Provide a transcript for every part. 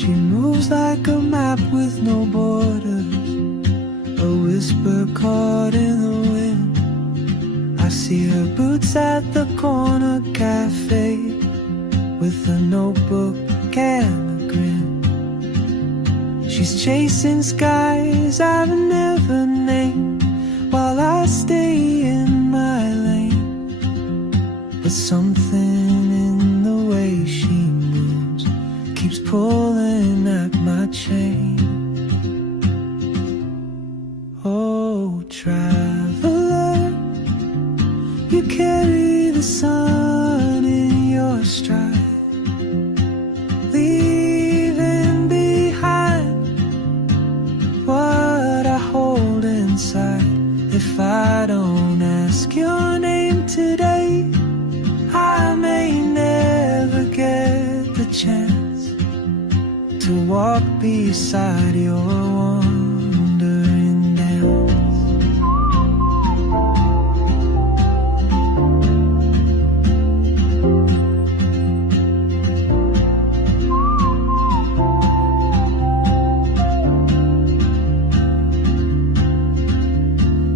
She moves like a map with no borders, a whisper caught in the wind. I see her boots at the corner cafe, with a notebook and a grin. She's chasing skies I've never named, while I stay in my lane. But something in the way she moves keeps pulling at my chain. Oh, traveler, you carry the sun in your stride, leaving behind what I hold inside. If I don't ask your name today, I may never get the chance to walk beside your wandering dance.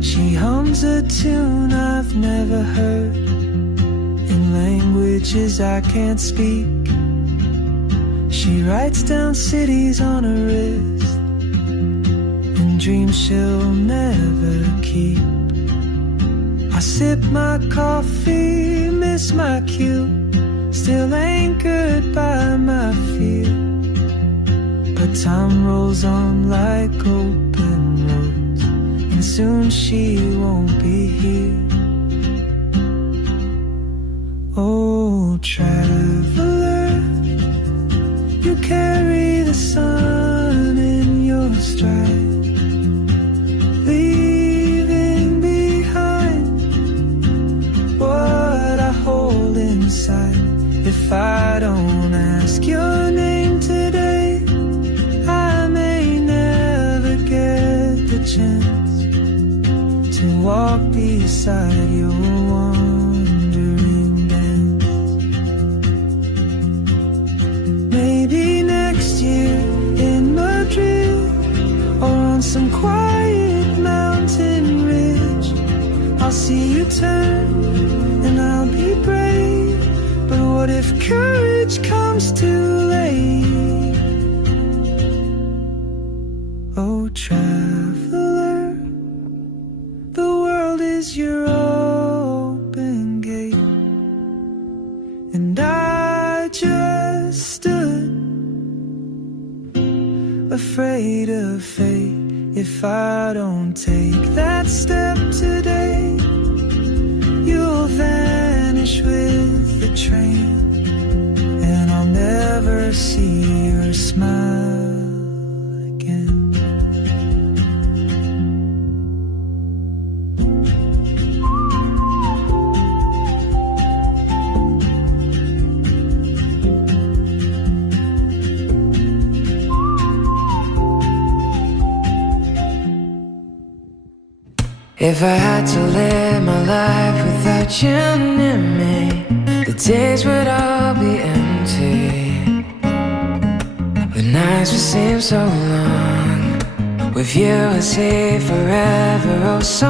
She hums a tune I've never heard, in languages I can't speak. She writes down cities on her wrist, and dreams she'll never keep. I sip my coffee, miss my cue, still anchored by my fear. But time rolls on like open roads, and soon she won't be here. Oh, traveler, you carry the sun in your stride, leaving behind what I hold inside. If I don't ask your name today, I may never get the chance to walk beside your wandering dance. Maybe next year in Madrid, or on some quiet mountain ridge, I'll see you turn and I'll be brave. But what if courage comes too late? Oh, traveler, the world is your open gate, and I just stood afraid of fate. If I don't take that step today, you'll vanish with the train, and I'll never see your smile again. If I had to live my life without you near me, the days would all be empty. The nights would seem so long. With you I see forever, oh so